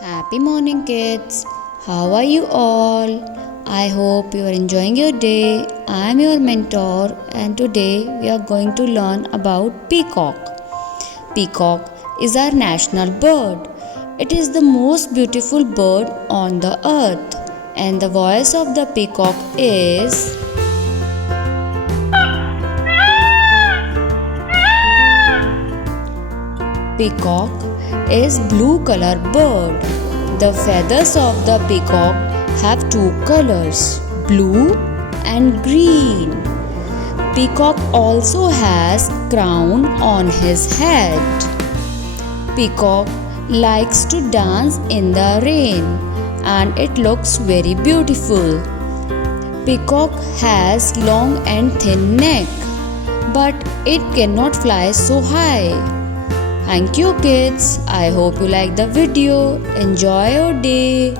Happy morning, kids. How are you all? I hope you are enjoying your day. I am your mentor, and today we are going to learn about peacock. Peacock is our national bird. It is the most beautiful bird on the earth, and the voice of the peacock is Peacock is blue color bird. The feathers of the peacock have two colors, blue and green. Peacock also has crown on his head. Peacock likes to dance in the rain and it looks very beautiful. Peacock has long and thin neck, but it cannot fly so high. Thank you, kids. I hope you like the video. Enjoy your day.